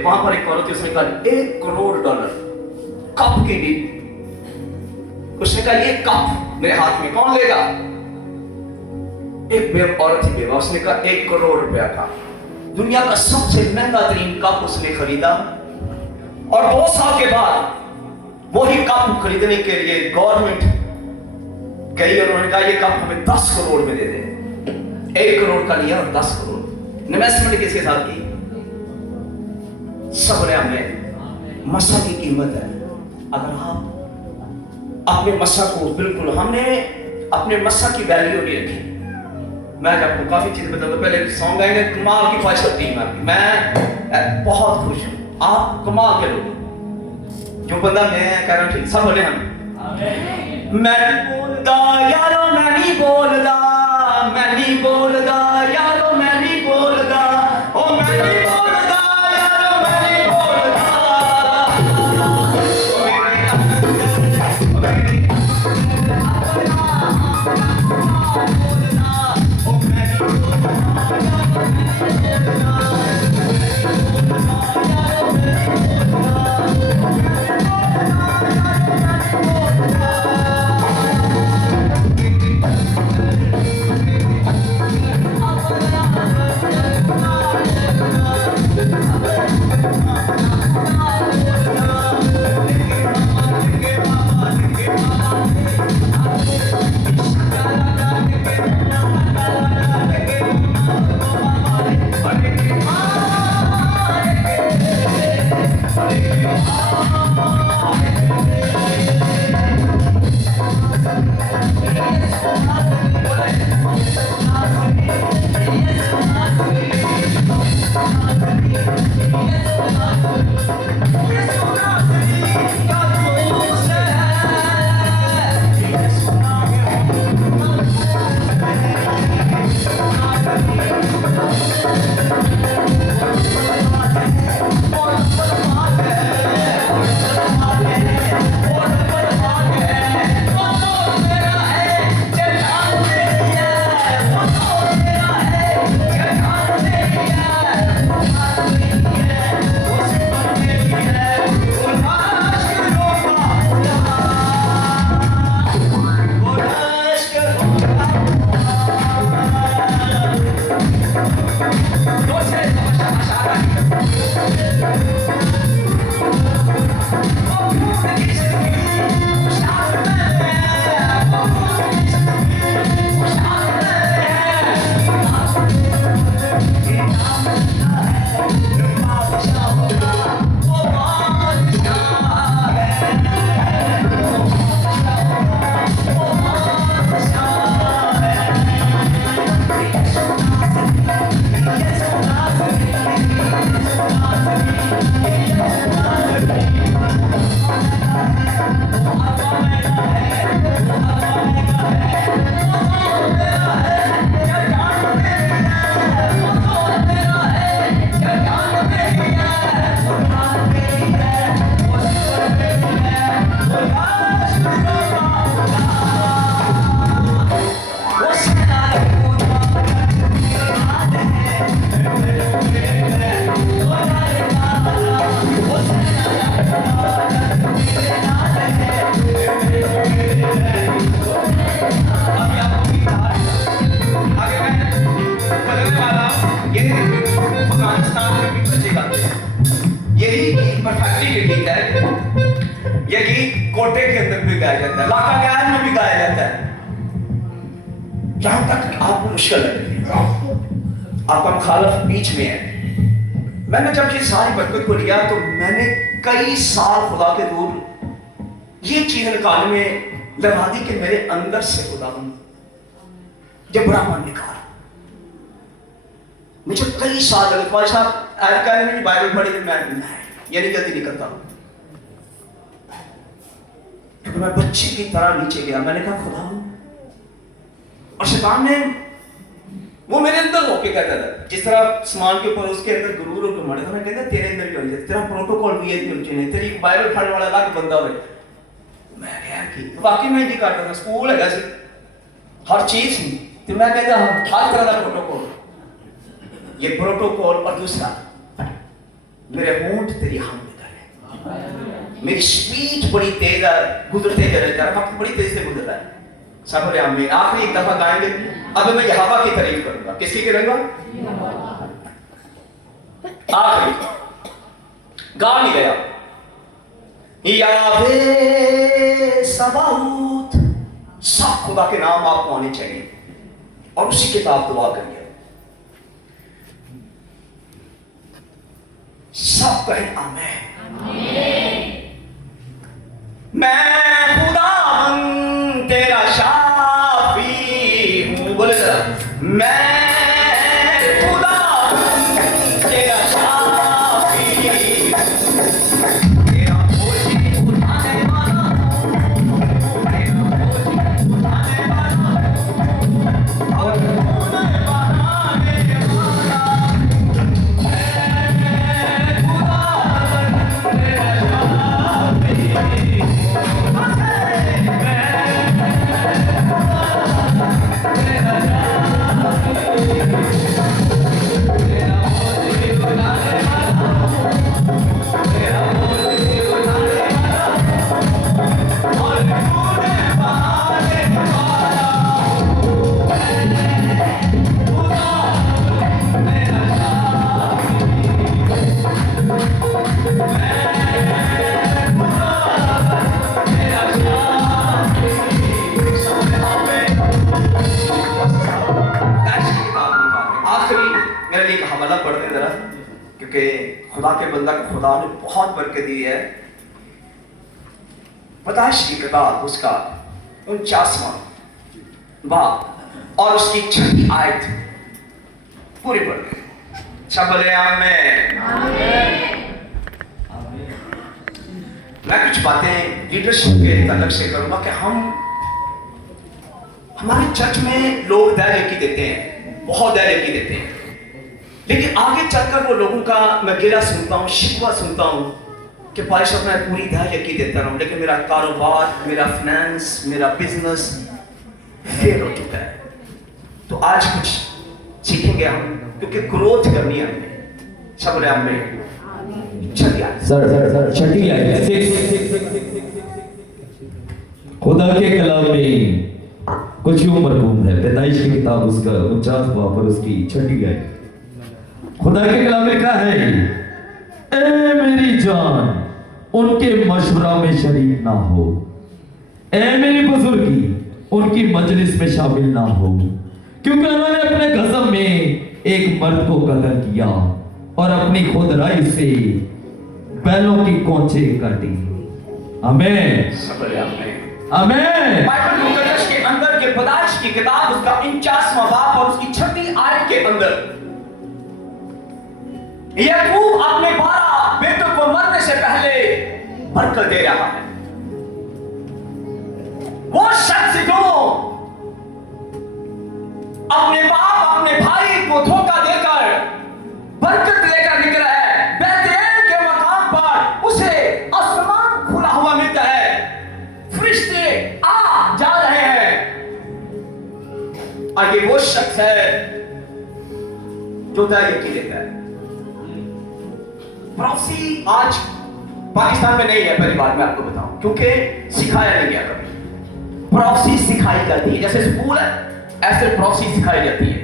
वहां पर एक औरत थी, उसने कहा $1 करोड़ कप की दी। उसने कहा ये कप मेरे हाथ में कौन लेगा? एक औरत थी बेवा, उसने कहा $1 करोड़ का दुनिया का सबसे महंगा तरीन कप उसने खरीदा। और 2 साल के बाद वही कप खरीदने के लिए गवर्नमेंट गई और उन्होंने कहा ये कप हमें 10 करोड़ में दे दे। 1 करोड़ का लिया और 10 करोड़ इन्वेस्टमेंट किसके साथ की? सबने हमने मसा की कीमत है। अगर आप अपने मसा को बिल्कुल, हमने अपने मसा की वैल्यू नहीं रखी। मैं आपको काफी चीज बताऊंगा, पहले सॉन्ग आएंगे, कमाल की ख्वाहिश होती है मैं बहुत खुश हूं, आप कमाल के लोग। जो बंदा मैं कह रहा हूं ठीक, सब बोले हम मैं बोलदा यारो मैं नहीं बोलदा, मैं नहीं बोलदा यारो मैं नहीं बोलदा, ओ मैं नहीं बोलदा यारो मैं नहीं बोलदा, कोटे के अंदर भी गाया जाता है, लाका गायन में भी गाया जाता है। जहां तक आपको मुश्किल है, आपका मुखालफ बीच में है। मैंने जब ये सारी बरकत को लिया तो मैंने कई साल खुदा के दूर ये चीज निकालने में लगा दी कि मेरे अंदर से खुदावंद जब बड़ा मन निकाल। मुझे कई साल लगे, ख्वाहिश कहने में बाइबल पढ़ी तो मैं ये नहीं गलती नहीं करता, क्योंकि मैं बच्चे की तरह नीचे गया। मैंने कहा खुदा, और शैतान ने वो मेरे अंदर होके कहता था, जिस तरह समान के ऊपर उसके अंदर गुरूर होकर मरे था, मैं कहता तेरे अंदर भी हो जाए, तेरा प्रोटोकॉल भी है, तेरी बाइबल पढ़ने वाला अलग बंदा हो। मैं क्या कि वाकई में नहीं करता था, स्कूल है हर चीज ही, तो मैं कहता हर तरह का प्रोटोकॉल, ये प्रोटोकॉल। और दूसरा मेरे होंठ तेरी हमद है। मेरी स्पीच बड़ी तेज है, गुजरते जा रहा है, वक्त बड़ी तेज से गुजर रहा है। सब बोले आमीन। आखिरी एक दफा गाएंगे। अब मैं यहोवा की तारीफ करूंगा। किसकी करूंगा? आखिरी गा नहीं गया। यावे सबाऊत, सब खुदा के नाम आपको आने चाहिए और उसी के साथ दुआ करिए। सब कहें आमीन। मैं खुदावंद तेरा शाफी हूं। बोले जरा, मैं खुदावंद तेरा शाफी, तेरा बोझ उठाने वाला हूं, तेरा बोझ उठाने वाला हूं और खून बहाने वाला। खुदा के बंदा को खुदा ने बहुत बरकत दी है। पैदाइश की किताब उसका 49वां बाब और उसकी 6वीं आयत पूरी पढ़ गई। सब बोले आमीन। मैं कुछ बातें लीडरशिप के तलक से करूंगा कि हमारे चर्च में लोग दया की देते हैं, बहुत दया की देते हैं, लेकिन आगे चलकर वो लोगों का मैं गिला सुनता हूँ, शिकवा सुनता हूँ कि भाई साहब मैं पूरी दया की देता रहूं, लेकिन मेरा कारोबार, मेरा फाइनेंस, मेरा बिजनेस फेल हो चुका है। तो आज कुछ सीखेंगे हम, क्योंकि ग्रोथ करनी है हमें। सब बोले हमें चलिए सर छठी आयत। खुदा के कलाम में कुछ यूं मरकूम है। पैदाइश की किताब उसका 49 बाब और उसकी 6वीं आयत। खुदा के कलाम में क्या है? ए मेरी जान, उनके मशवरा में शरीक ना हो। ए मेरी बुजुर्गी, उनकी मजलिस में शामिल ना हो, क्योंकि उन्होंने अपने गज़ब में एक मर्द को कत्ल किया और अपनी खुदराई से बैलों की कोंचे काटी। आमीन। आमीन। बाइबल मुकद्दस के अंदर के पैदाइश की किताब उसका 49वां बाब और उसकी 6वीं आयत के अंदर याकूब अपने 12 बेटों को मरने से पहले बरकत दे रहा है। वो शख्स जो अपने बाप, अपने भाई को धोखा देकर बरकत लेकर निकला है, बेतेल के मकाम पर उसे आसमान खुला हुआ मिलता है, फरिश्ते आ जा रहे हैं, और ये वो शख्स है जो दया की देता है। प्रॉफेसी आज पाकिस्तान में नहीं है, पहली बात मैं आपको बताऊं, क्योंकि सिखाया नहीं गया कभी। प्रॉफेसी सिखाई जाती है, जैसे स्कूल है ऐसे प्रॉफेसी सिखाई जाती है,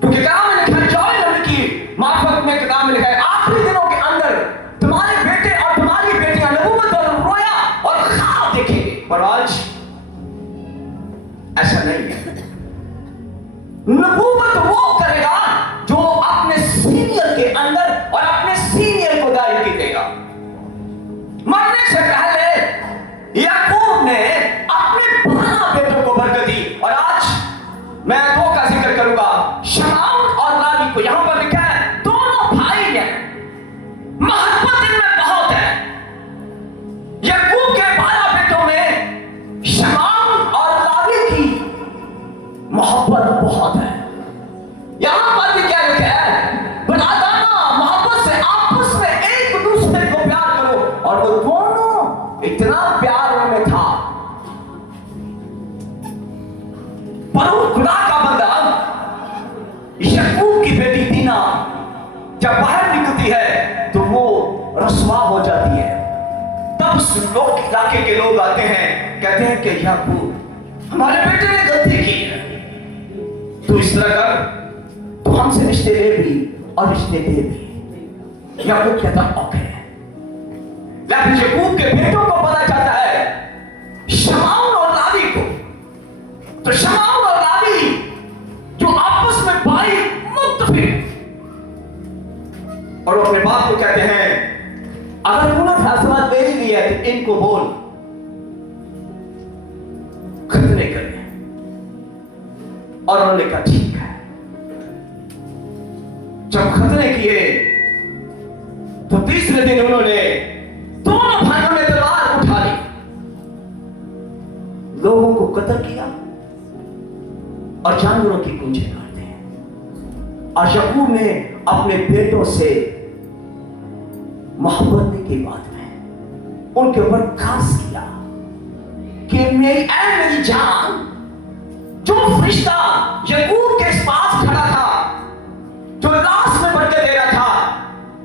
क्योंकि किताब में लिखा है, जॉय नबी की मार्फत में किताब में लिखा है, आखिरी दिनों के अंदर तुम्हारे बेटे और तुम्हारी बेटियां नबूवत और रोया और ख्वाब देखेंगे। पर आज ऐसा नहीं है। नबूवत वो करेगा जो अपने सीनियर के अंदर और अपने सीनियर को दायित्व देगा। मरने से पहले याकूब ने अपने 12 बेटों को बरकत दी, और आज मैं 2 का जिक्र करूंगा, शमाउल और लावी को। यहां पर लिखा है दोनों भाई हैं, मोहब्बत इनमें बहुत है। याकूब के 12 बेटों में शमाउल और लावी की मोहब्बत बहुत है। यहां पर भी क्या लिखा है? बनादाना मोहब्बत से आपस में एक दूसरे को प्यार करो, और वो दोनों इतना प्यार उनमें था। पर वो खुदा का बंदा याकूब की बेटी दीना लोग इलाके के लोग आते हैं, कहते हैं कि याकूब हमारे बेटे ने गलती की है, तू इस तरह कर, तू हमसे रिश्ते ले भी और रिश्ते दे भी। याकूब कहता ओके। लेकिन याकूब के बेटों को पता चलता है शमाउल और लावी को, तो शमाउल और लावी जो आपस में भाई मुत्तफिक, और वो अपने बाप को कहते हैं अगर तूने फैसला ले ही लिया है तो इनको बोल खतने करने। और उन्होंने कहा ठीक है। जब खतने किए तो तीसरे दिन उन्होंने दोनों भाइयों ने तलवार उठा ली, लोगों को कत्ल किया और जानवरों की पूंछें काट दी। और याकूब ने अपने बेटों से मोहब्बत के बाद में उनके ऊपर खास किया कि मेरी जान, जो फरिश्ता याकूब के पास खड़ा था, जो लाश में भर के दे रहा था,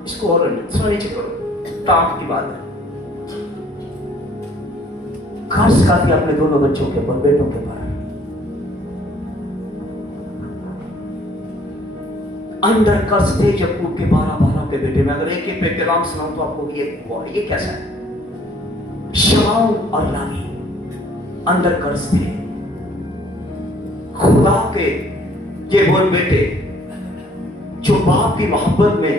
इसको और सुनो नीचे करो, काम की बात है। खास करके अपने दोनों बच्चों के ऊपर, बेटों के ऊपर अंदर कर्ज थे याकूब के 12 के बेटे में। अगर एक एक बेटे नाम सुनाऊं तो आपको ये कैसा है। शमाउल और लावी अंदर कर्ज थे। खुदा के ये वो बेटे जो बाप की मोहब्बत में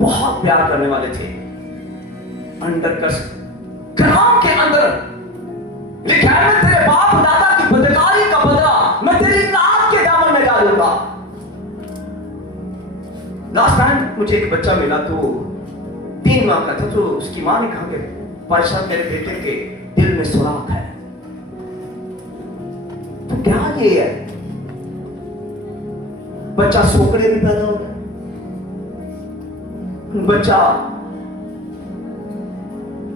बहुत प्यार करने वाले थे, अंदर कर्ज। कलाम के अंदर लिखा है मैं तेरे बाप दादा की बदकारी का बदला मैं तेरी नाक के दामन में डालूंगा। लास्ट टाइम मुझे एक बच्चा मिला तो 3 माह का था, तो उसकी मां ने कहा कि पाशा तेरे बेटे के दिल में सुराख है। तो क्या ये है, बच्चा सोकड़े भी पैदा हो गया, बच्चा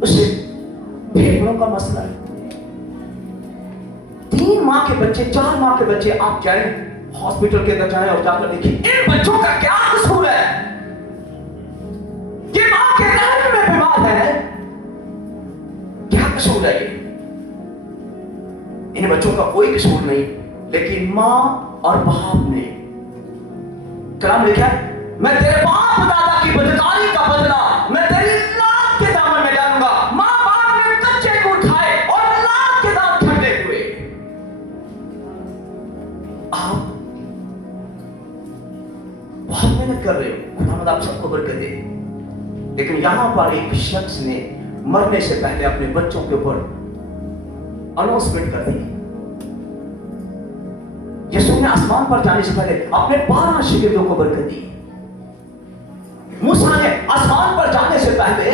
उसे फेफड़ों का मसला है। 3 माह के बच्चे, 4 माह के बच्चे, आप जाए हॉस्पिटल के अंदर जाएं और जाकर देखिए इन बच्चों का क्या कसूर है। ये मां के रहम में बीमार है, क्या कसूर है। ये इन बच्चों का कोई कसूर नहीं, लेकिन मां और बाप ने कलाम लिखा है मैं तेरे बाप दादा की बदकारी का बदला मैं तेरी लात के दामन में डालूंगा। मां बाप ने कच्चे अंगूर खाए और लात के दाम ठंडे हुए। आप बहुत मेहनत कर रहे हो, खुदा आप सबको बरकत दे, लेकिन यहां पर एक शख्स ने मरने से पहले अपने बच्चों के ऊपर अनाउंसमेंट कर दी। यीशु ने आसमान पर जाने से पहले अपने 12 शिगिर्दों को बरकत दी। मूसा ने आसमान पर जाने से पहले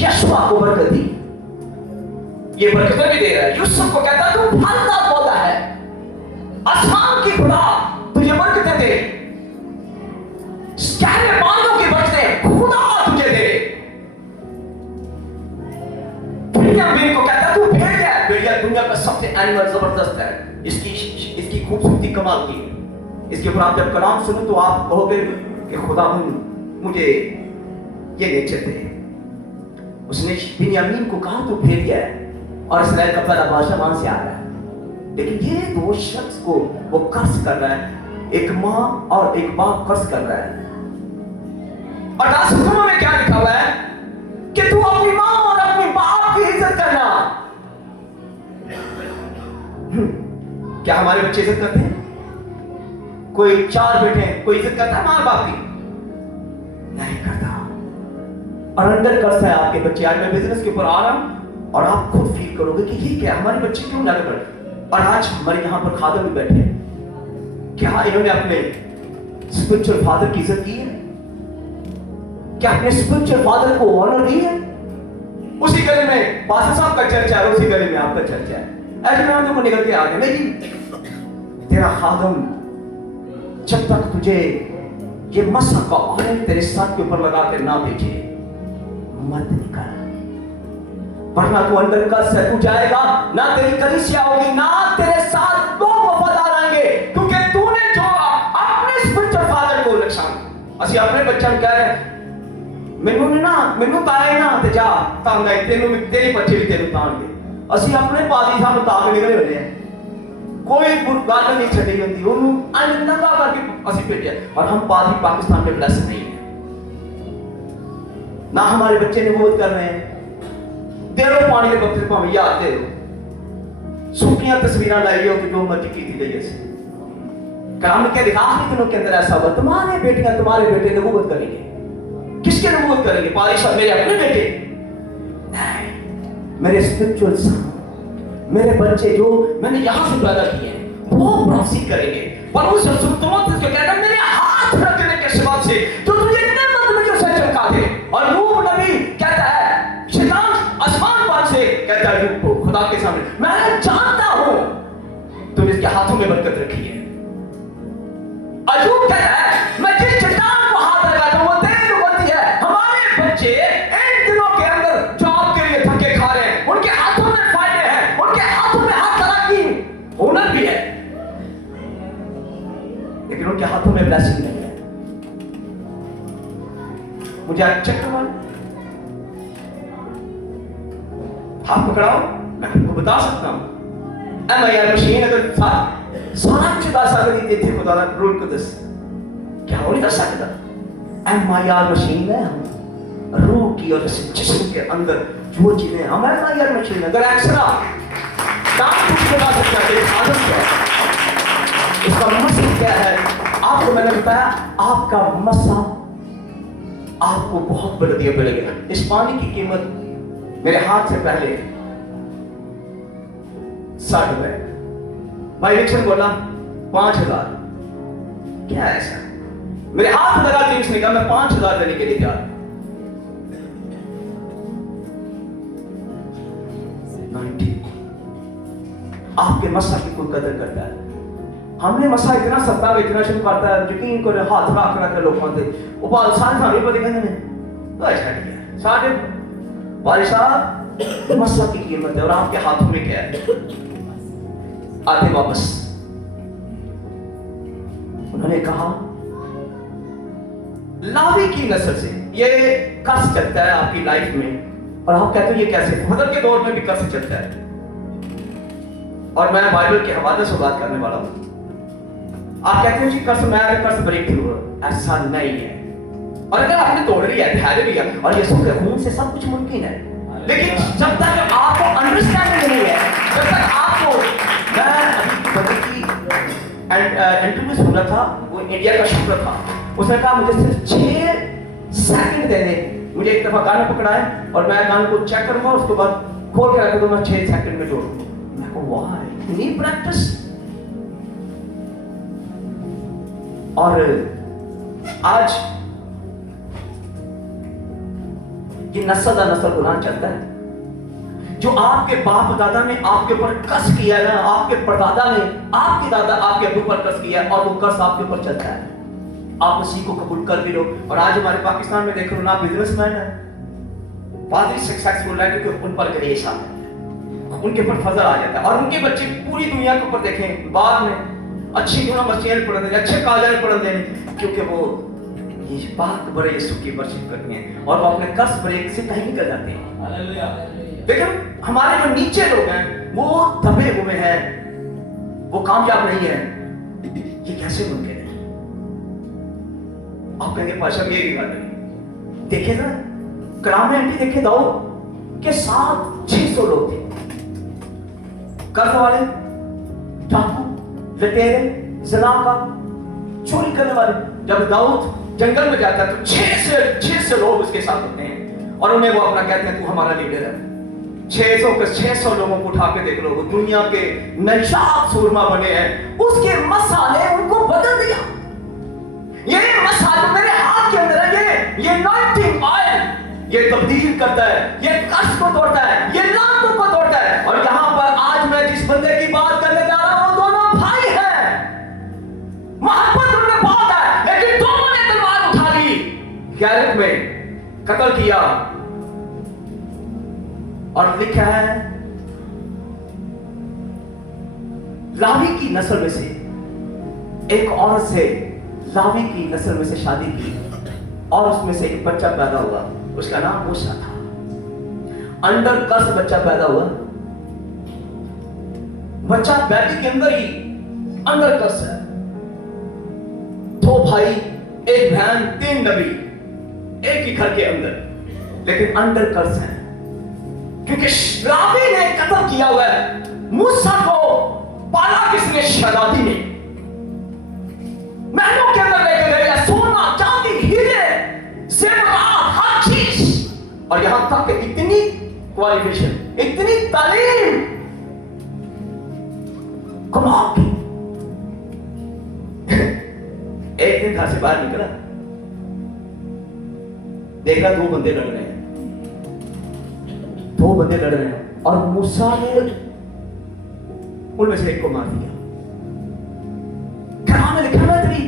यशुआ को बरकत दी। ये बरकत भी दे रहा है। यूसुफ को कहता है तू फलदार पौधा है, आसमान की खुदा तुझे बरकतें दे, गहरे पानियों की बरकतें खुदा तुझे दे। बिलियम को कहता तू भेड़िया है, भेड़िया दुनिया का सबसे एनिमल जबरदस्त है, इसकी खूबसूरती कमाल की। इसके ऊपर आप जब कलाम सुनो तो आप कहोगे कि खुदा मुझे ये नेचर दे। उसने बिन्यामीन को कहा तो भेड़िया है और इसराइल का पहला बादशाह वहां से आ रहा है। लेकिन ये 2 शख्स को वो कर्ज कर रहा है, एक मां और एक बाप कर्ज कर रहा है। और दासुकुमा में क्या लिखा हुआ है कि तू अपनी मां और अपने बाप की इज्जत करना। क्या हमारे बच्चे इज्जत करते हैं? कोई 4 बेटे हैं, कोई इज्जत करता है मां बाप की? नहीं करता। और अंदर कर्ज है आपके बच्चे। आज मैं बिजनेस के ऊपर आ रहा हूं और आप खुद फील करोगे कि ये क्या हमारे बच्चे क्यों लगे पड़े। और आज हमारे यहां पर खादम भी बैठे हैं, क्या इन्होंने अपने स्पिरिचुअल फादर की इज्जत की है? क्या अपने स्पिरिचुअल फादर को ऑनर दी है? उसी गली में पास्टर साहब का चर्चा है, उसी गली में आपका चर्चा है। ऐसे में को निकल के आ गए। लेकिन तेरा खादम जब तक तुझे ये मसा का ऑयल तेरे साथ के ऊपर लगा के ना भेजे मत निकल, वरना तू अंदर का से तू जाएगा, ना तेरी कलीसिया होगी, ना तेरे साथ लोग वफादार आएंगे, क्योंकि तूने जो अपने स्पिरिचुअल फादर को नुकसान। असि अपने बच्चों कह रहे ਮੈਨੂੰ ਤਾਏ ਨਾ ਤੇ ਜਾ ਤਾਂਦਾ ਤੈਨੂੰ ਵੀ ਤੇਰੀ ਬੱਚੇ ਵੀ ਤੈਨੂੰ ਤਾਣਗੇ। ਅਸੀਂ ਆਪਣੇ ਪਾਦੀ ਸਾਨੂੰ ਤਾਕ ਨਿਕਲੇ ਹੋਏ ਆ, कोई ਗੱਲ नहीं छड़ी होती उन्होंने नंगा करके ਅਸੀਂ भेजा। और हम पादी पाकिस्तान में ब्लेस नहीं है ना, हमारे बच्चे नबूवत कर रहे हैं। दे दो पानी के बक्से भावें याद दे दो, सूखियां तस्वीरें लाई हो कि जो मर्जी की थी गई ऐसे काम के दिखा आखिरी दिनों के अंदर ऐसा होगा तुम्हारे बेटियां तुम्हारे बेटे नबूवत करेंगे। किसके नबूवत करेंगे? पादी साहब मेरे अपने बेटे नहीं, मेरे स्पिरिचुअल सन, मेरे बच्चे जो मैंने यहां से पैदा किए हैं वो प्रोफेसी करेंगे। पर उस सुल्तान को कहता मेरे हाथ रखने के सिवा से तो तुझे नेमत में जो से चमका दे। और नूह नबी कहता है शैतान आसमान पर से कहता है खुदा के सामने मैं जानता हूं तुम इसके हाथों में बरकत रखी है। अयूब कहता है मैं जिस चट्टान को हाथ लगाता हूं वो तेरी होती है। हमारे बच्चे इन दिनों के अंदर जॉब के लिए धक्के खा रहे हैं, उनके हाथों में हुनर भी है लेकिन उनके हाथों में ब्लेसिंग नहीं है। मुझे आज चेक करवा हाथ पकड़ाओ, मैं आपको बता सकता हूं। MIR मशीन अगर सारा कुछ बता सकती थी खुदा का रूल कुदस क्या हो नहीं कर सकता। MIR मशीन है रूह की और जिस्म के अंदर जो चीजें हम MIR मशीन अगर एक्सरा बता सकता है आदत क्या है, इसका मसला क्या है। आपको मैंने बताया आपका मसला आपको बहुत बड़ा दिया पड़ेगा। इस पानी की कीमत मेरे हाथ से पहले 60 रुपए, भाई रिक्शन बोला 5000, क्या है ऐसा? मेरे हाथ लगा के उसने कहा मैं 5000 देने के लिए तैयार। आपके मसा की कोई कदर करता है। हमने मसा इतना सत्ता इतना शुरू करता है यकीन को हाथ रख रख लोगों से वो बाल सारे सारे पता कहते हैं तो ऐसा नहीं है सारे भाई साहब मसा की कीमत है और आपके हाथों में क्या है। आते वापस उन्होंने कहा लावी की नस्ल से ये कर्ज चलता है आपकी लाइफ में और आप कहते हो ये कैसे, बदल के दौर में भी कर्ज चलता है। और मैं बाइबल के हवाले से बात करने वाला हूं। आप कहते हो जी कर्ज मैं कर्ज ब्रेक थ्रू, ऐसा नहीं है। और अगर आपने तोड़ लिया धैर्य लिया और यीशु के खून से सब कुछ मुमकिन है, लेकिन जब तक आपको अंडरस्टैंडिंग नहीं है, जब तक आपको मैं इंटरव्यू सुना था वो इंडिया का शुक्र था, उसने कहा मुझे सिर्फ 6 सेकंड दे दे, मुझे एक दफा गाना पकड़ाए और मैं गाने को चेक करूंगा उसके बाद खोल के रख दूंगा 6 सेकंड में जोड़ूंगा। मैं को व्हाई यू नीड प्रैक्टिस। और आज ये नस्ल दर नस्ल कुरान चलता है। जो आपके बाप दादा ने आपके ऊपर कर्ज किया ना, आपके परदादा ने आपके दादा आपके अबू पर कर्ज किया और वो कर्ज आपके ऊपर चलता है। आप उसी को कबूल कर भी लो। और आज हमारे पाकिस्तान में देख लो ना, बिजनेसमैन है, फादर सक्सेसफुल है क्योंकि उन पर ग्रेस आता है, उनके ऊपर फजल आ जाता है। और उनके बच्चे पूरी दुनिया के ऊपर देखें बाद में अच्छी यूनिवर्सिटियां पढ़ते हैं, अच्छे कॉलेज पढ़ते हैं, क्योंकि वो ये बात बड़े यीशु की वर्शिप करते हैं और वो अपने कर्ज ब्रेक से कहीं निकल जाते हैं। लेकिन हमारे जो नीचे लोग हैं वो दबे हुए हैं, वो कामयाब नहीं है। ये कैसे मुमकिन है? आप कहेंगे पाशा ये की बात नहीं। देखे ना कलाम में एंट्री देखे दाऊद के साथ 600 लोग थे, कर्ज वाले, डाकू, लटेरे, जनाका, चोरी करने वाले। जब दाऊद जंगल में जाता है तो 600 लोग उसके साथ होते हैं और उन्हें वो अपना कहते हैं तू हमारा लीडर है। 600 लोगों को उठा के देख लो, वो दुनिया के नशाब सूरमा बने हैं। उसके मसा ने उनको बदल दिया। ये मसा जो मेरे हाथ के अंदर है, ये अनॉइंटिंग ऑयल, ये तब्दील करता है, ये कर्ज को तोड़ता है, ये लातों को तोड़ता है। और यहां पर आज मैं जिस बंदे की बात करने जा रहा हूं वो दोनों भाई हैं। मोहब्बत उनमें बहुत है, लेकिन दोनों ने तलवार उठा ली, गैरत में कत्ल किया। और लिखा है लावी की नस्ल में से एक औरत से लावी की नस्ल में से शादी की और उसमें से एक बच्चा पैदा हुआ, उसका नाम मूसा था। अंडर कर्स बच्चा पैदा हुआ, बच्चा बेबी के अंदर ही अंडर कर्स है। 2 भाई, 1 बहन, 3 नबी एक ही घर के अंदर, लेकिन अंडर कर्स है क्योंकि रावी ने कत्ल किया हुआ है। मूसा को पाला किसने? शहजादी ने। महलों के अंदर लेके गए सोना चांदी हीरे जेवरात हर चीज, और यहां तक कि इतनी क्वालिफिकेशन, इतनी तालीम कमाल की। एक दिन घर से बाहर निकला, देखा 2 बंदे लड़ रहे हैं, 2 बंदे लड़ रहे हैं, और मूसा ने उनमें से एक को मार दिया। कुरान में लिखा है तेरी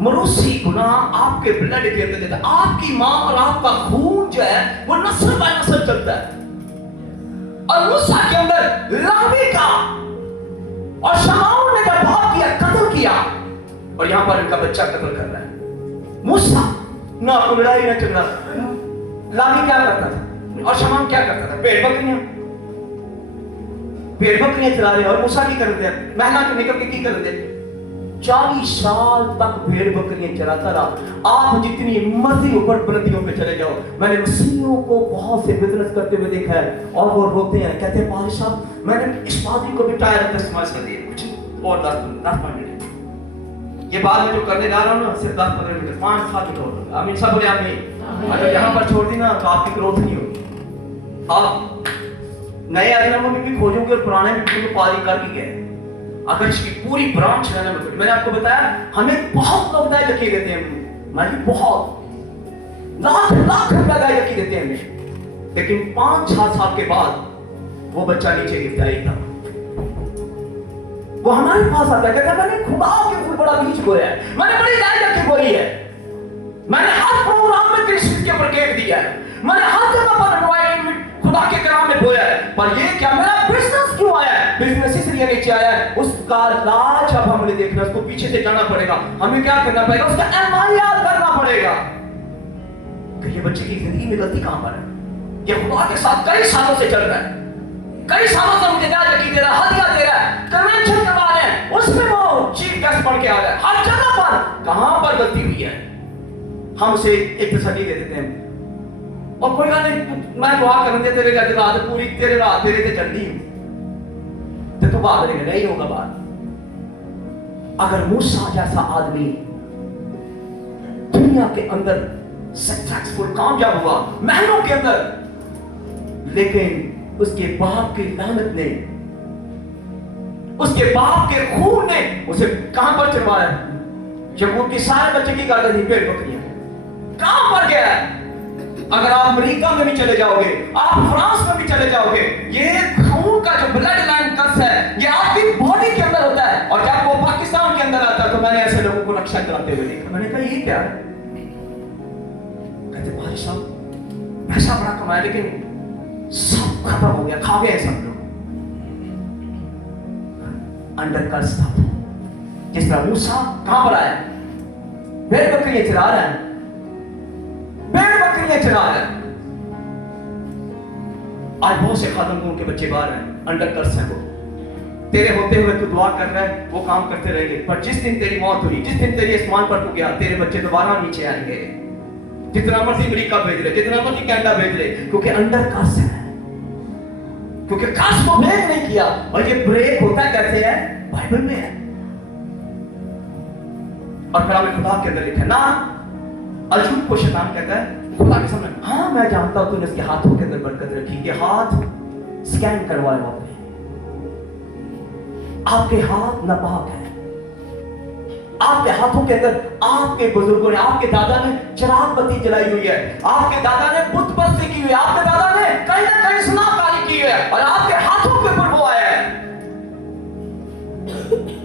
मरूसी गुनाह आपके ब्लड के अंदर देता, आपकी मां और आपका खून जो है वो नस्ल बाय नस्ल चलता है। और मूसा के अंदर रावी का और शमाउन ने जब भाग किया, कत्ल किया, और यहां पर इनका बच्चा कत्ल कर रहा है। मूसा ना कोई लड़ाई ना झगड़ा, रावी क्या करता था और शमाउन क्या करता था? भेड़ बकरियां चला रहे, और मूसा की करते हैं महला के निकल के की करते हैं। 40 साल तक भेड़ बकरियां चलाता रहा। आप जितनी मर्जी ऊपर बुलंदियों पे चले जाओ, मैंने मसीहियों को बहुत से बिजनेस करते हुए देखा है, और वो रोते हैं, कहते हैं पादरी साहब मैंने इस पादरी को भी टायर इस्तेमाल कर दिया, कुछ और 10 मिनट। ये बात मैं जो करने जा रहा हूँ ना, सिर्फ 10-15 मिनट 5-7 मिनट। आमीन सब बोले आमीन। अगर यहाँ पर छोड़ दी ना तो आपकी ग्रोथ नहीं होगी। आप नए अजनबी में भी खोजोगे और पुराने में भी पादरी कर भी गए। अगर इसकी पूरी ब्रांच है ना, मैंने आपको बताया हमें बहुत लोग दाई यकीन देते हैं, मैं बहुत लाख रुपया दाई यकीन देते हैं हमें, लेकिन 5-6 साल के बाद वो बच्चा नीचे गिरता ही था। वो हमारे पास आता है, कहता मैंने खुदा के फूल बड़ा बीज बोया है, मैंने बड़ी दाई यकीन बोई है, मैंने हर प्रोग्राम में कृष्ण के ऊपर केक दिया है, मैंने हर जगह पर खुदा के कलाम में बोया है, पर ये क्या मेरा बिजनेस क्यों आया है? बिजनेस इसलिए नीचे आया है, उसका लाज अब हमने देखना, उसको पीछे से जाना पड़ेगा, हमें क्या करना पड़ेगा? उसका एमआईआर करना पड़ेगा कि ये बच्चे की जिंदगी में गलती कहां पर है। ये खुदा के साथ कई सालों से चल रहा है, कई सालों से मुझे यकीन दे रहा है, हदिया दे रहा है, कन्वेंशन करवा रहे हैं, उसमें वो चीफ गेस्ट बन के आ रहा है, हर जगह पर कहां पर गलती हुई है हम उसे एक तसल्ली दे देते हैं, और कोई बात नहीं, मैं दुआ करने तेरे रात पूरी तेरे रात तेरे ते चलनी तो तू बात नहीं होगा बात। अगर मूसा जैसा आदमी दुनिया के अंदर सक्सेसफुल कामयाब हुआ महलों के अंदर, लेकिन उसके बाप की लानत ने, उसके बाप के खून ने उसे कहां पर चढ़वाया? जब वो के सारे बच्चे की गाड़ी थी भेड़ बकरियां, कहां पर गया है? अगर आप अमेरिका में भी चले जाओगे, आप फ्रांस में भी चले जाओगे, ये खून का जो ब्लड लाइन कर्स है ये आपकी बॉडी के अंदर होता है, और जब वो पाकिस्तान के अंदर आता है तो मैंने ऐसे लोगों को रक्षा कराते हुए देखा। मैंने कहा ये क्या है? कहते भाई साहब पैसा बड़ा कमाया लेकिन सब खत्म हो गया, खा गए सब लोग। अंडर कर्स था। जिस तरह मूसा कहां पर आया? भेड़ बकरियां चरा रहा है, भेड़ बकरियां चरा रहा है। आज बहुत से खातून के बच्चे बाहर हैं, अंडर कर्स हैं, वो तेरे होते हुए तू दुआ कर रहा है, वो काम करते रहेंगे, पर जिस दिन तेरी मौत हुई, जिस दिन तेरी आसमान पर तू गया, तेरे बच्चे दोबारा नीचे आएंगे। जितना मर्जी अमेरिका भेज ले, जितना मर्जी कनाडा भेज ले, क्योंकि अंडर कर्स है, क्योंकि कर्स को ब्रेक नहीं किया। और ये ब्रेक होता कैसे है? बाइबल में है, और कलाम खुदा के अंदर लिखा ना। अजूब को शैतान कहता है खुदा के सामने, हाँ मैं जानता हूं तूने उसके हाथों के अंदर बरकत रखी, ये हाथ स्कैन करवाए आपने, आपके हाथ नापाक है, आपके हाथों के अंदर आपके बुजुर्गों ने, आपके दादा ने चिराग बत्ती जलाई हुई है, आपके दादा ने बुत परस्ती की हुई है, आपके दादा ने कहीं ना कहीं सुनाकारी की है, और आपके हाथों के ऊपर वो आया है।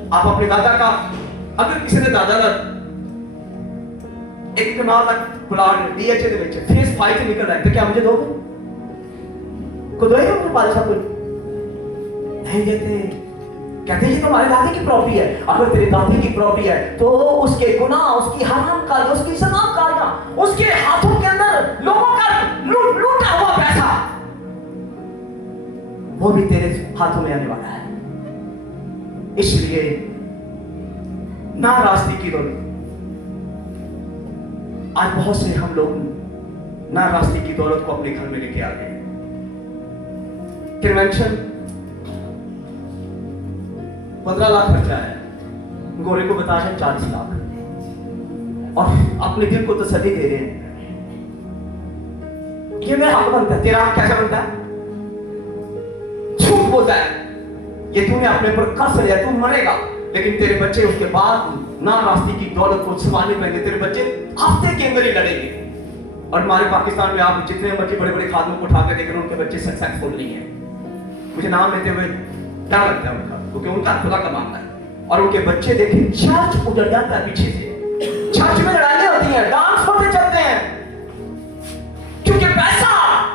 आप अपने दादा का, अगर किसी ने दादा का एक कनाल तक प्लाट डीएचए ਦੇ ਵਿੱਚ फेस 5 निकल रहा है तो क्या मुझे दोगे? को दोगे अपने पाले साहब को? नहीं देते। कहते हैं ये तो हमारे दादी की प्रॉपर्टी है। अगर तेरे दादी की प्रॉपर्टी है तो उसके गुनाह, उसकी हराम कार्य, उसकी सनाम कार्य, उसके हाथों के अंदर लोगों का लूटा हुआ पैसा, वो भी तेरे हाथों में आने वाला है। इसलिए ना रास्ते की दौलत, आज बहुत से हम लोग ना रास्ते की दौलत को अपने घर में लेके आ गए। कन्वेंशन 15 लाख खर्चा है, गोरे को बता रहे 40 लाख, और अपने दिल को तसल्ली दे रहे हैं ये मेरा हक बनता है। तेरा हक कैसा बनता है? झूठ बोलता है, ये तूने अपने पर कसर लिया, तू मरेगा, लेकिन तेरे बच्चे उसके बाद ना रास्ते की दौलत को संभालने पाएंगे। तेरे बच्चे हफ्ते के अंदर ही लड़ेंगे। और हमारे पाकिस्तान में आप जितने मर्जी बड़े बड़े खादमों को उठा कर देख रहे हैं, उनके बच्चे सक्सेसफुल नहीं है। मुझे नाम लेते हुए डर लगता है उनका, क्योंकि उनका खुदा का मामला है। और उनके बच्चे देखें, चर्च उजड़ जाता है पीछे से, चर्च में लड़ाइयां होती हैं, डांस होते चलते हैं, क्योंकि पैसा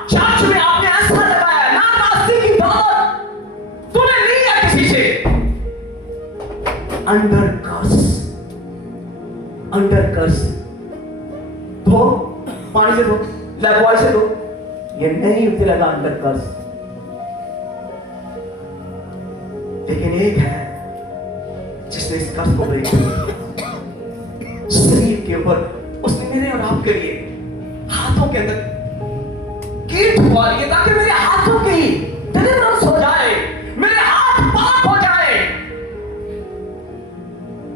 चर्च में आपने ऐसा लगाया, ना रास्ते की दौलत तूने ली है किसी से। अंडर कर्स धो, पानी से धो, लैबॉय से धो, ये नहीं उतरेगा अंडर कर्स। लेकिन एक है जिसने इस कर्स को ब्रेक किया, शरीर के ऊपर उसने मेरे और आपके लिए हाथों के अंदर कीट हुआ है, ताकि मेरे हाथों की डिलीवरेंस हो जाए, मेरे हाथ पाक हो जाए।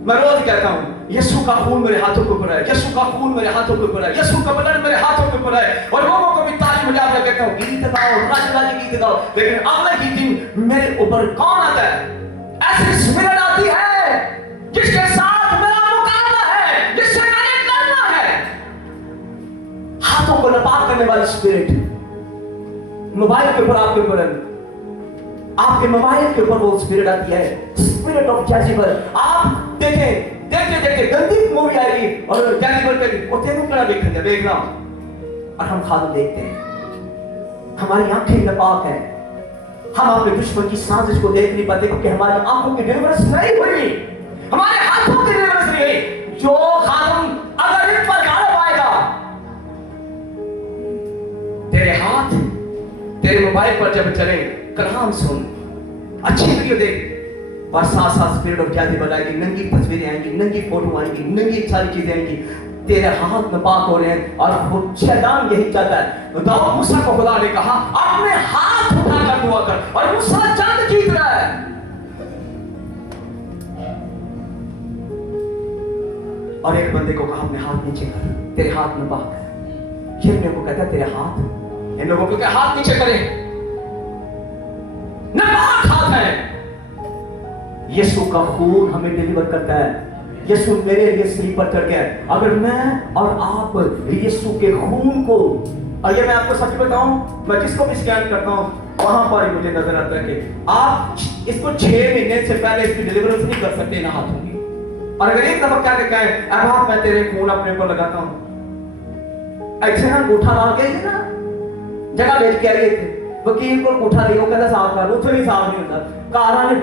मैं रोज कहता हूं यीशु का खून मेरे हाथों के ऊपर है, यीशु का खून मेरे हाथों के ऊपर है, यीशु का ब्लड मेरे हाथों के ऊपर है। और लोगों को भी ताली बजा कर कहता हूं गीत गाओ, राजगाली गीत गाओ, लेकिन अगले ही दिन मेरे ऊपर कौन आता है? ऐसी स्पिरिट आती है जिसके साथ मेरा मुकाबला है, जिससे मैंने लड़ना है। हाथों को नापाक करने वाली स्पिरिट मोबाइल के ऊपर, आपके ऊपर, आपके मोबाइल के ऊपर वो स्पिरिट आती है, स्पिरिट ऑफ जेज़ेबेल। आप देखें, देखते गंदी मूवी आएगी और जेज़ेबेल कहेगी ओ तेनू कड़ा देखना, और हम खाली देखते हैं। हमारी आंखें नापाक हैं, हम अपने दुश्मन की साजिश को देख नहीं पाते, क्योंकि हमारी आंखों की डिलीवरेंस नहीं हुई, हमारे हाथों की डिलीवरेंस नहीं हुई। जो खानम अगर इन पर गाड़ा पाएगा, तेरे हाथ तेरे मोबाइल पर जब चले, कलाम सुन, अच्छी वीडियो देख, और साथ साथ स्पिरिट ऑफ जेज़ेबेल आएगी, नंगी तस्वीरें आएंगी, नंगी फोटो आएंगी, नंगी सारी चीजें आएंगी, तेरे हाथ नापाक हो रहे हैं। और खुद शैतान यही चाहता है। दाऊद मूसा को खुदा ने कहा अपने हाथ उठाकर दुआ कर, और मूसा जंग जीत रहा है। और एक बंदे को कहा अपने हाथ नीचे कर, तेरे हाथ नापाक है। ये को कहता है तेरे हाथ, इन लोगों को क्या हाथ नीचे करे, नापाक हाथ है। यीशु का खून हमें डिलीवर करता है। यीशु मेरे लिए सलीब पर चढ़ गया। अगर मैं और आप यीशु के खून को, और ये मैं आपको सच बताऊं, मैं जिसको भी स्कैन करता हूं वहां पर ही मुझे नजर आता है कि आप इसको 6 महीने से पहले इसकी डिलीवरेंस नहीं कर सकते ना हाथों की। और अगर एक दफा क्या कहें अब आप मैं तेरे खून अपने ऊपर लगाता हूं, ऐसे ना अंगूठा ला गए थे ना, जगह बेच के आए थे, वकील को अंगूठा ले, वो कहता साफ कर, वो थोड़ी साफ नहीं होता, कारा ने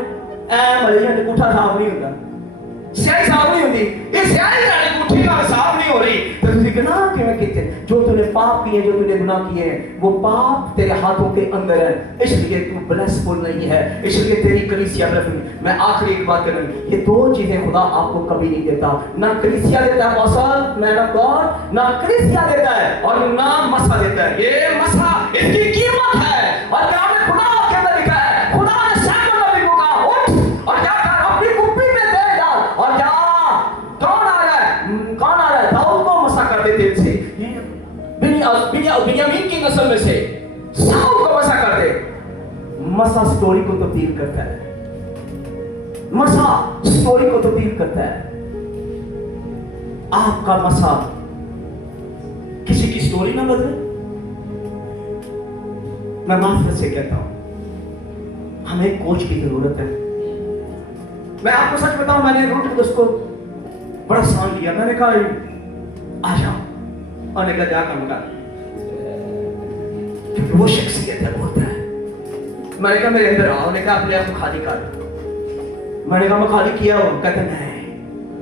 मले अंगूठा साफ नहीं होता, स्याही साफ नहीं होती, ये स्याही वाली अंगूठी का साफ नहीं हो रही। तो तुझे कहना कि मैं कहते जो तूने पाप किए, जो तूने गुनाह किए हैं, वो पाप तेरे हाथों के अंदर है, इसलिए तू ब्लेसफुल नहीं है, इसलिए तेरी कलीसिया ब्लेसफुल। मैं आखिरी एक बात करूंगी, ये 2 चीजें खुदा आपको कभी नहीं देता, ना कलीसिया देता है मौसल मैन ऑफ गॉड, ना कलीसिया देता है, और ना मसा देता है। ये मसा इसकी कीमत है। और क्या आपने खुदा आपके अंदर लिखा है, खुदा ने सैकड़ों नबियों का उठ और क्या कर अपनी कुप्पी में तेल डाल, और क्या कौन आ रहा है, दाऊद को मसा कर दे तेल से, बिन्यामीन की नस्ल में से साउल को मसा कर दे। मसा स्टोरी को तब्दील करता है, मसा स्टोरी को तब्दील करता है। आपका मसा किसी की स्टोरी ना बदले। मैं माफिया से कहता हूं हमें कोच की जरूरत है। मैं आपको सच बताऊं, मैंने रूट उसको बड़ा आसान लिया, मैंने कहा आ जाओ, और कहा जा काम कर, क्योंकि वो शख्सियत है, होता है। मैंने कहा मेरे अंदर आओ, ने कहा अपने आप को खाली कर, मैंने कहा मैं खाली किया हूं। कहते नहीं,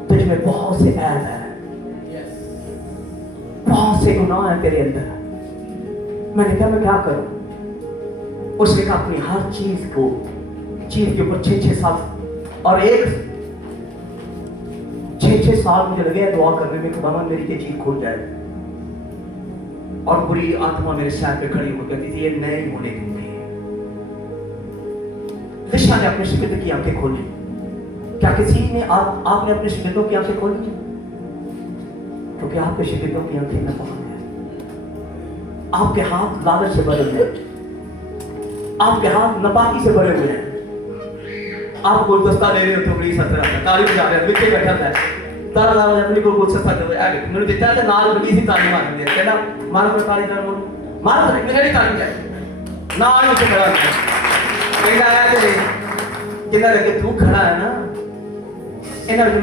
तुझ में बहुत से ऐब है, बहुत से गुनाह है तेरे अंदर। मैंने कहा मैं क्या करूं? उसने कहा अपनी हर चीज के ऊपर 6-6 साल और 6-6 साल मुझे लगे दुआ करने में, खुदा मेरी ये चीज खुल जाए। और बुरी आत्मा मेरे सर पे खड़ी हो कहती थी ये नहीं होने दूंगी। लिशा ने अपने शिगिर्द की आंखें खोली। क्या किसी ने आपने अपने शिगिर्दों की आंखें खोली? क्योंकि आपके शिगिर्दों की आंखें न पकड़ है, आपके हाथ लालच से भरे हुए हैं, आपके हाथ नापाकी से भरे हुए हैं। आप गुलदस्ता ले रहे हो तो बड़ी सतरा ताली बजा रहे हो, पीछे बैठा था तारा तारा अपनी को गुलदस्ता दे आगे मैंने देखा था नाल बड़ी सी ताली मार दे कहना मारो को ताली मार तो मेरी ताली जाए नाल मुझे खड़ा है एक आया तेरे किधर लगे तू खड़ा है ना इन्हें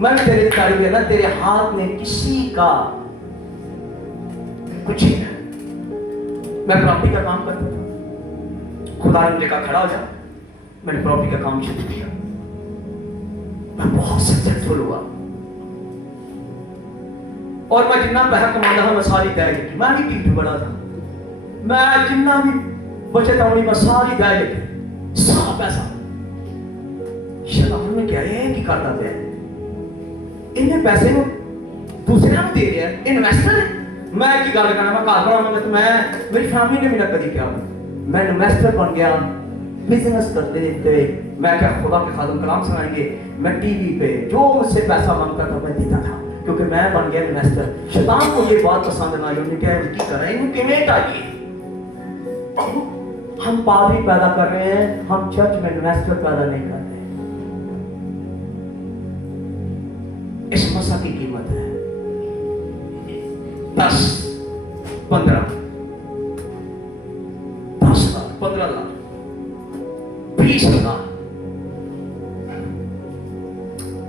मैं भी तेरी ताली देना। तेरे हाथ में किसी का कुछ नहीं है। मैं प्रॉपर्टी का काम करता था, खुदा ने मुझे कहा खड़ा हो जा, मैंने प्रॉपर्टी का काम शुरू किया। मैं बहुत सक्सेसफुल हुआ और मैं जितना पैसा कमाता था मैं सारी दाय की। मैं भी पीठ बड़ा था, मैं जितना भी बचत आनी मैं सारी दाय लेके सारा पैसा शैतान ने कह रहे हैं कि करता है इन्हें पैसे को दूसरे को दे रहा है, इन्वेस्टर है। मैं की गल करना मैं घर बनाऊंगा तो मैं मेरी फैमिली ने मेरा कभी क्या मैं इन्वेस्टर बन गया, बिजनेस करते रहते। मैं क्या खुदा के खादम कलाम सुनाएंगे, मैं टीवी पे जो मुझसे पैसा मांगता था मैं देता था क्योंकि मैं बन गया इन्वेस्टर। शैतान को ये बात पसंद ना आई, उन्होंने क्या की कर रहे हैं किमेट आई। हम पादरी पैदा कर रहे हैं, हम चर्च में इन्वेस्टर पैदा नहीं कर रहे। इस मसा की कीमत है 10, 15, 10 लाख, 15 लाख, 20 लाख।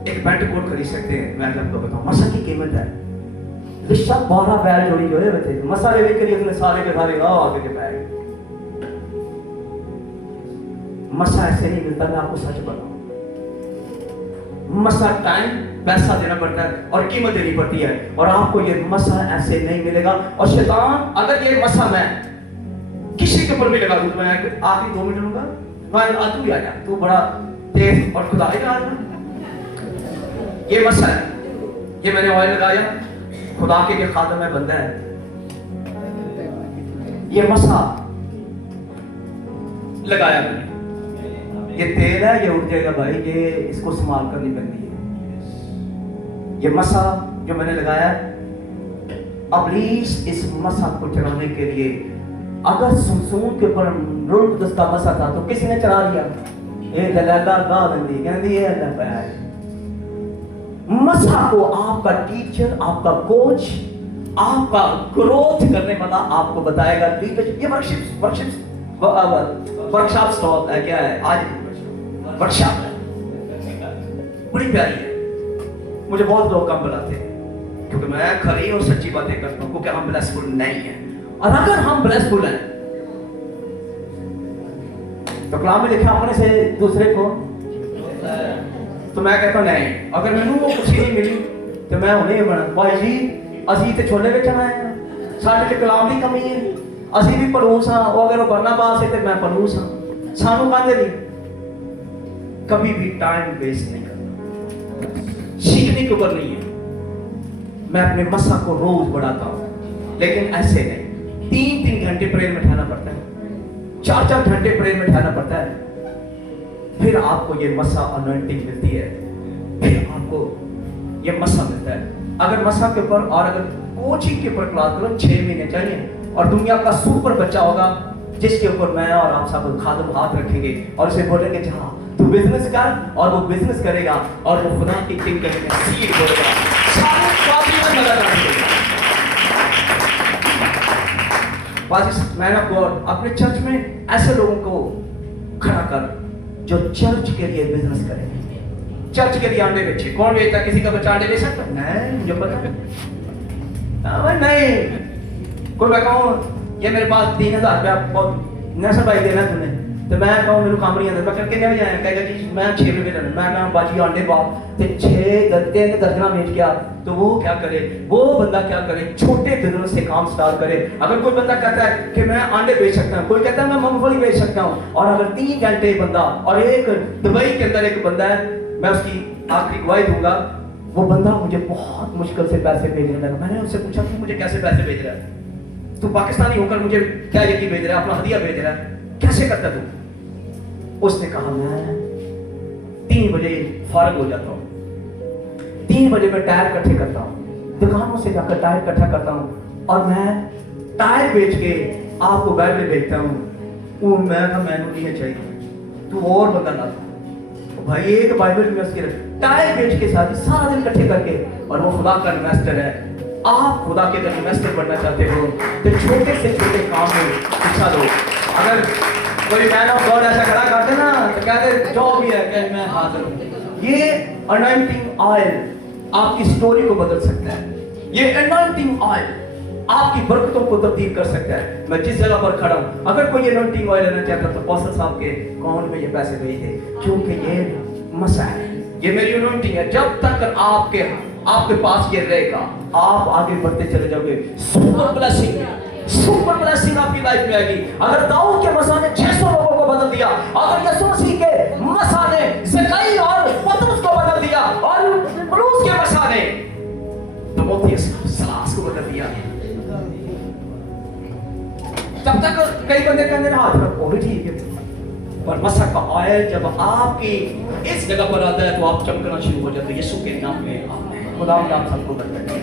एक पेंट कोट खरीद सकते हैं। मैं आपको बताऊं मसा की कीमत है। रिश्ता 12 बैल जोड़ी जोड़े हुए थे, मसा लेने के लिए अपने सारे के सारे गाँव आगे के बैग। मसा ऐसे नहीं मिलता, मैं आपको सच बताऊं। मसा टाइम पैसा देना पड़ता है और कीमत देनी पड़ती है, और आपको ये मसा ऐसे नहीं मिलेगा। और शैतान अगर ये मसा मैं किसी के ऊपर भी लगा दूं तो मैं आखिरी 2 मिनट लूंगा, मैं तू भी आ जा, तू बड़ा तेज और खुदा ही आ जा। ये मसा है, ये मैंने ऑयल लगाया, खुदा के खादम में बंदा है। ये मसा लगाया मैंने, ये तेल है, ये उठ जाएगा भाई, ये इसको संभाल करनी पड़ती है। ये मसा जो मैंने लगाया, अबलीस इस मसा को चलाने के लिए अगर सुनसून के ऊपर रुल्ट दस्ता मसा था तो किसी ने चला लिया। ये दलाला गा बंदी कहती है अल्लाह पे मसा को आपका टीचर, आपका कोच, आपका ग्रोथ करने वाला आपको बताएगा। ये वर्कशॉप स्टॉल है, क्या है आज वर्कशॉप है, बड़ी प्यारी है। मुझे बहुत लोग कम बुलाते हैं क्योंकि मैं खरी और सच्ची बातें करता हूं, क्योंकि हम ब्लेसफुल नहीं है। और अगर हम ब्लेसफुल हैं तो कलाम में लिखा अपने से दूसरे को, तो मैं कहता नहीं, अगर मैंने वो खुशी नहीं मिली तो मैं उन्हें बना भाई जी असी तो छोले बेचना है, साढ़े कलाम की कमी है, असी भी पड़ूस हाँ, वो अगर वो बरनाबास है तो मैं पड़ूस हाँ। सानू कहते नहीं कभी भी टाइम वेस्ट नहीं करना, सीखने के ऊपर नहीं है। मैं अपने मसा को रोज बढ़ाता हूँ, लेकिन ऐसे नहीं 3-3 घंटे प्रेयर में ठहरना पड़ता है, 4-4 घंटे प्रेयर में ठहरना पड़ता है, फिर आपको ये मसा अनॉइंटिंग मिलती है, फिर आपको ये मसा मिलता है। अगर मसा के ऊपर और अगर कोचिंग के ऊपर क्लास करो 6 महीने चाहिए, और दुनिया का सुपर बच्चा होगा जिसके ऊपर मैं और आप सब खादम हाथ रखेंगे और उसे बोलेंगे जहाँ तू बिजनेस कर, और वो बिजनेस करेगा और वो खुदा की किंगडम में सीड बोलेगा, सारे काफी में मदद करेंगे। मैन ऑफ गॉड अपने चर्च में ऐसे लोगों को खड़ा कर जो चर्च के लिए बिजनेस करें, चर्च के लिए अंडे बेचे। कौन बेचता? किसी का बच्चा अंडे बेच सकता? नहीं, मुझे पता नहीं। कोई मैं कहूँ ये मेरे पास 3000 रुपया बहुत नशा भाई देना तुम्हें, तो मैं कहूँ मेरे काम नहीं आता, मैं कहूँ कितने बजे आया, कहेगा जी मैं 6 बजे रहना, मैं कहूँ बाजी आंडे बाप तो 6 दर्जना बेच गया। तो वो क्या करे, वो बंदा क्या करे, छोटे बिजनेस से काम स्टार्ट करे। अगर कोई बंदा कहता है कि मैं अंडे बेच सकता हूँ, कोई कहता है मैं मूंगफली बेच सकता हूँ, और अगर 3 घंटे बंदा, और एक दुबई के अंदर एक बंदा है, मैं उसकी आखिरी गवाही दूंगा, वो बंदा मुझे बहुत मुश्किल से पैसे भेजने लगा। मैंने उससे पूछा कि मुझे कैसे पैसे भेज रहा है, तू पाकिस्तानी होकर मुझे क्या यकीन भेज रहा है, अपना हदिया भेज रहा है, कैसे करता तू? उसने कहा मैं 3 बजे फारग हो जाता हूँ, 3 बजे मैं टायर इकट्ठे करता हूँ, दुकानों से जाकर टायर इकट्ठा करता हूँ, और मैं टायर बेच के आपको बाइबल भेजता हूँ। वो मैं कहा मैनू नहीं है चाहिए, तू और बंदा ला भाई, एक बाइबल में उसके टायर बेच के साथ सारा दिन इकट्ठे करके, और वो खुदा का इन्वेस्टर है। आप खुदा के अगर इन्वेस्टर बनना चाहते हो तो छोटे से छोटे काम में हिस्सा लो। अगर कोई मैन ऑफ गॉड ऐसा खड़ा करते ना तो कहते जो भी है कहे मैं हाजिर हूँ। ये अनॉइंटिंग ऑयल आपकी स्टोरी को बदल सकता है। ये अनॉइंटिंग ऑयल आपकी बरकतों को तब्दील कर सकता है। मैं जिस जगह पर खड़ा हूँ, अगर कोई अनॉइंटिंग ऑयल लेना चाहता तो कौशल साहब के अकाउंट में ये पैसे भेज दे, क्योंकि ये मसा है, ये मेरी अनॉइंटिंग है। जब तक आपके पास ये रहेगा, आप आगे बढ़ते चले जाओगे। सुपर ब्लेसिंग आपकी लाइफ में आएगी। अगर दाऊद के मसा ने 600 लोगों को बदल दिया, अगर यीशु मसीह के मसा ने ज़कई और पतरस को बदल दिया, और पौलुस के मसा ने तीमुथियुस को बदल दिया। तब तक कई बंदे कहते हैं हाथ रखो भी ठीक है, पर मसा का ऑयल जब आपकी इस जगह पर आता है तो आप चमकना शुरू हो जाते हैं। यीशु के नाम में खुदा आप सबको बरकत दे।